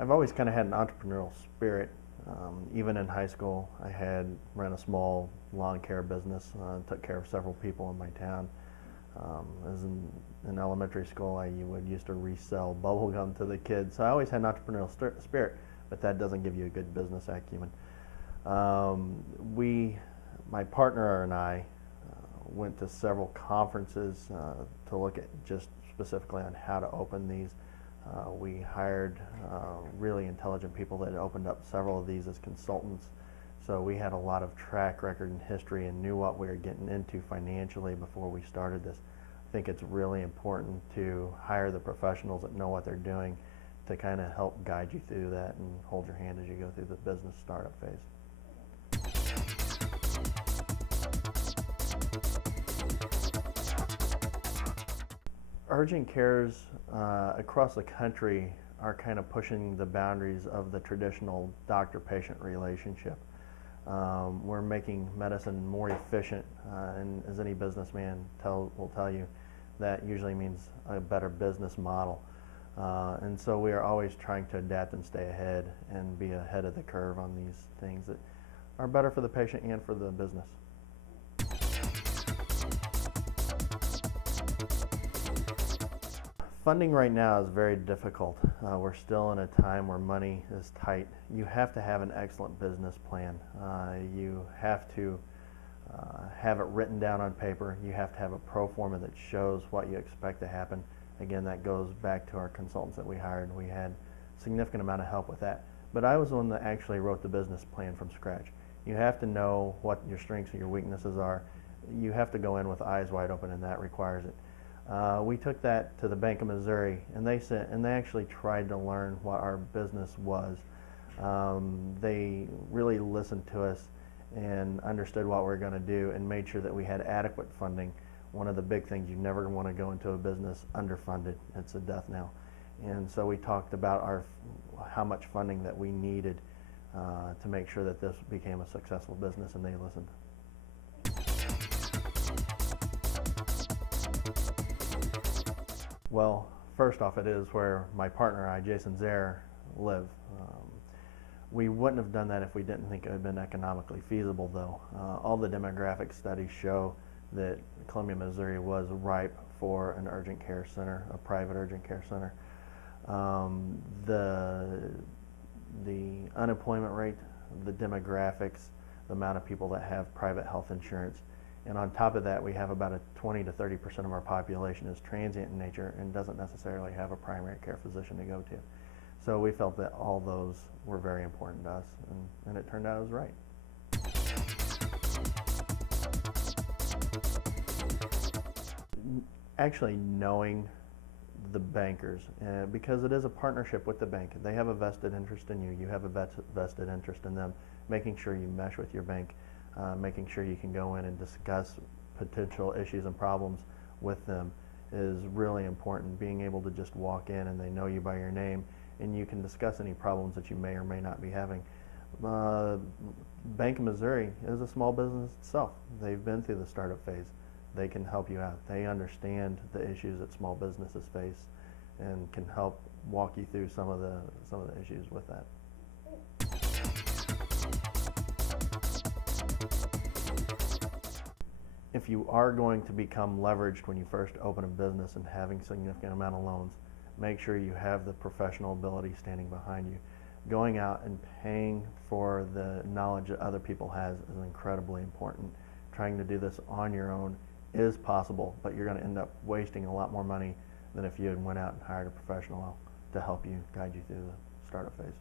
I've always kind of had an entrepreneurial spirit. Even in high school, I had ran a small lawn care business, took care of several people in my town. As in elementary school, you would used to resell bubble gum to the kids. So I always had an entrepreneurial spirit, but that doesn't give you a good business acumen. My partner and I went to several conferences to look at just specifically on how to open these. We hired really intelligent people that opened up several of these as consultants. So we had a lot of track record and history and knew what we were getting into financially before we started this. I think it's really important to hire the professionals that know what they're doing to kind of help guide you through that and hold your hand as you go through the business startup phase. Urgent cares across the country are kind of pushing the boundaries of the traditional doctor-patient relationship. We're making medicine more efficient, and as any businessman will tell you, that usually means a better business model. And so we are always trying to adapt and stay ahead and be ahead of the curve on these things that are better for the patient and for the business. Funding right now is very difficult. We're still in a time where money is tight. You have to have an excellent business plan. You have to have it written down on paper. You have to have a pro forma that shows what you expect to happen. Again, that goes back to our consultants that we hired. We had a significant amount of help with that. But I was the one that actually wrote the business plan from scratch. You have to know what your strengths and your weaknesses are. You have to go in with eyes wide open, and that requires it. We took that to the Bank of Missouri, and they actually tried to learn what our business was. They really listened to us and understood what we were going to do and made sure that we had adequate funding. One of the big things, you never want to go into a business underfunded. It's a death knell. And so we talked about how much funding that we needed to make sure that this became a successful business, and they listened. Well, first off, it is where my partner and I, Jason Zaire, live. We wouldn't have done that if we didn't think it had been economically feasible, though. All the demographic studies show that Columbia, Missouri was ripe for an urgent care center, a private urgent care center. The unemployment rate, the demographics, the amount of people that have private health insurance, and on top of that, we have about a 20 to 30% of our population is transient in nature and doesn't necessarily have a primary care physician to go to. So we felt that all those were very important to us, and it turned out it was right. Actually knowing the bankers, because it is a partnership with the bank. They have a vested interest in you. You have a vested interest in them, making sure you mesh with your bank, making sure you can go in and discuss potential issues and problems with them is really important. Being able to just walk in and they know you by your name and you can discuss any problems that you may or may not be having. Bank of Missouri is a small business itself. They've been through the startup phase. They can help you out. They understand the issues that small businesses face and can help walk you through some of the issues with that. If you are going to become leveraged when you first open a business and having a significant amount of loans, make sure you have the professional ability standing behind you. Going out and paying for the knowledge that other people has is incredibly important. Trying to do this on your own is possible, but you're going to end up wasting a lot more money than if you had went out and hired a professional to help you, guide you through the startup phase.